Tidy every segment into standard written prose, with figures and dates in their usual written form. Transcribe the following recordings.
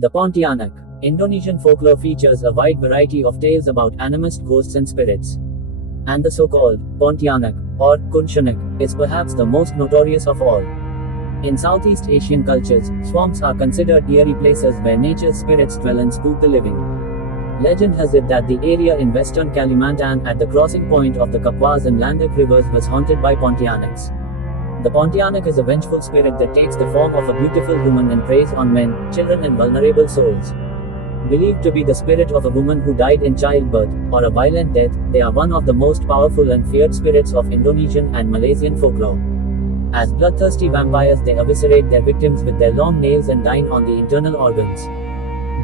The Pontianak, Indonesian folklore features a wide variety of tales about animist ghosts and spirits. And the so-called Pontianak, or Kuntianak, is perhaps the most notorious of all. In Southeast Asian cultures, swamps are considered eerie places where nature's spirits dwell and spook the living. Legend has it that the area in Western Kalimantan at the crossing point of the Kapuas and Landak rivers was haunted by Pontianaks. The Pontianak is a vengeful spirit that takes the form of a beautiful woman and preys on men, children and vulnerable souls. Believed to be the spirit of a woman who died in childbirth, or a violent death, they are one of the most powerful and feared spirits of Indonesian and Malaysian folklore. As bloodthirsty vampires, they eviscerate their victims with their long nails and dine on the internal organs.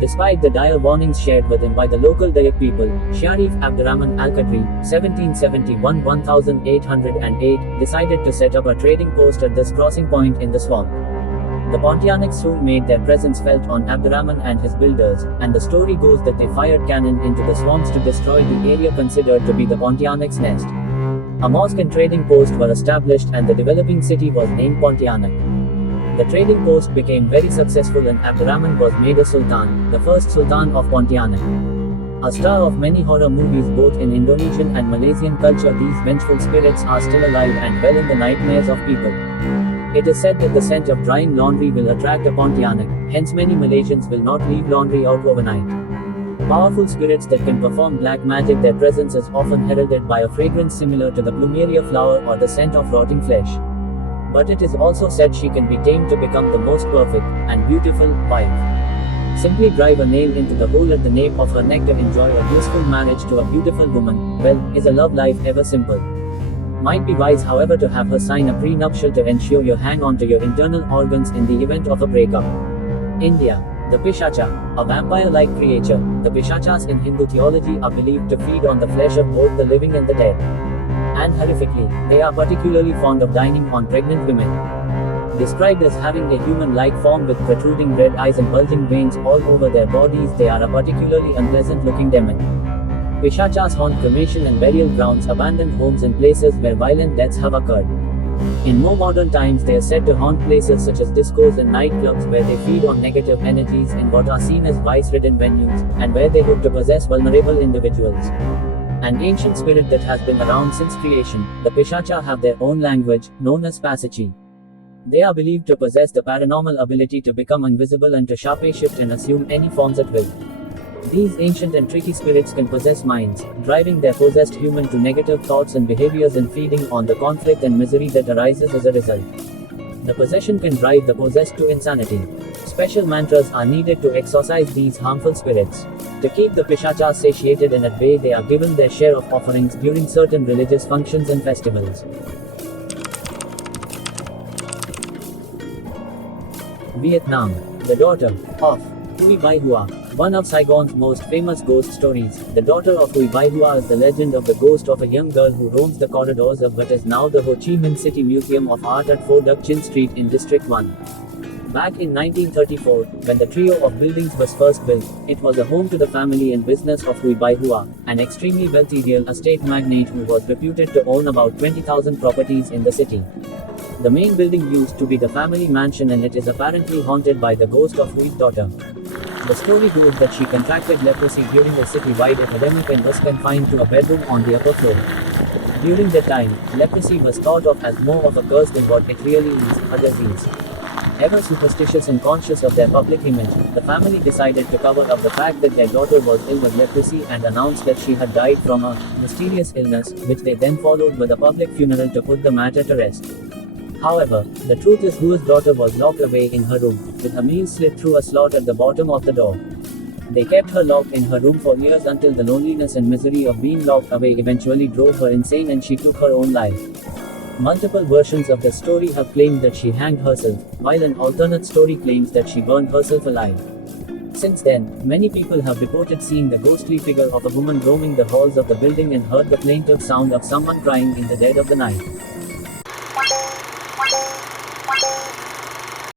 Despite the dire warnings shared with him by the local Dayak people, Sharif Abdurrahman Al-Qadri, 1771-1808, decided to set up a trading post at this crossing point in the swamp. The Pontianaks soon made their presence felt on Abdurrahman and his builders, and the story goes that they fired cannon into the swamps to destroy the area considered to be the Pontianaks' nest. A mosque and trading post were established and the developing city was named Pontianak. The trading post became very successful and Abdurrahman was made a sultan, the first sultan of Pontianak. A star of many horror movies both in Indonesian and Malaysian culture, these vengeful spirits are still alive and well in the nightmares of people. It is said that the scent of drying laundry will attract a Pontianak, hence many Malaysians will not leave laundry out overnight. Powerful spirits that can perform black magic, their presence is often heralded by a fragrance similar to the plumeria flower or the scent of rotting flesh. But it is also said she can be tamed to become the most perfect and beautiful wife. Simply drive a nail into the hole at the nape of her neck to enjoy a blissful marriage to a beautiful woman. Well, is a love life ever simple? Might be wise, however, to have her sign a prenuptial to ensure you hang on to your internal organs in the event of a breakup. India. The Pishacha, a vampire-like creature. The Pishachas in Hindu theology are believed to feed on the flesh of both the living and the dead. And horrifically, they are particularly fond of dining on pregnant women. Described as having a human-like form with protruding red eyes and bulging veins all over their bodies, they are a particularly unpleasant-looking demon. Pishachas haunt cremation and burial grounds, abandoned homes and places where violent deaths have occurred. In more modern times, they are said to haunt places such as discos and nightclubs where they feed on negative energies in what are seen as vice-ridden venues, and where they hope to possess vulnerable individuals. An ancient spirit that has been around since creation, the Pishacha have their own language, known as Pasachi. They are believed to possess the paranormal ability to become invisible and to shape-shift and assume any forms at will. These ancient and tricky spirits can possess minds, driving their possessed human to negative thoughts and behaviors and feeding on the conflict and misery that arises as a result. The possession can drive the possessed to insanity. Special mantras are needed to exorcise these harmful spirits. To keep the Pishachas satiated and at bay, they are given their share of offerings during certain religious functions and festivals. Vietnam. The daughter of Hui Bai Hua. One of Saigon's most famous ghost stories, the daughter of Hui Bai Hua is the legend of the ghost of a young girl who roams the corridors of what is now the Ho Chi Minh City Museum of Art at 4 Duc Chin Street in District 1. Back in 1934, when the trio of buildings was first built, it was a home to the family and business of Hui Bai Hua, an extremely wealthy real estate magnate who was reputed to own about 20,000 properties in the city. The main building used to be the family mansion and it is apparently haunted by the ghost of Hui's daughter. The story goes that she contracted leprosy during a city-wide epidemic and was confined to a bedroom on the upper floor. During that time, leprosy was thought of as more of a curse than what it really is, a disease. Ever superstitious and conscious of their public image, the family decided to cover up the fact that their daughter was ill with leprosy and announced that she had died from a mysterious illness, which they then followed with a public funeral to put the matter to rest. However, the truth is Hua's daughter was locked away in her room, with a meal slit through a slot at the bottom of the door. They kept her locked in her room for years until the loneliness and misery of being locked away eventually drove her insane and she took her own life. Multiple versions of the story have claimed that she hanged herself, while an alternate story claims that she burned herself alive. Since then, many people have reported seeing the ghostly figure of a woman roaming the halls of the building and heard the plaintive sound of someone crying in the dead of the night.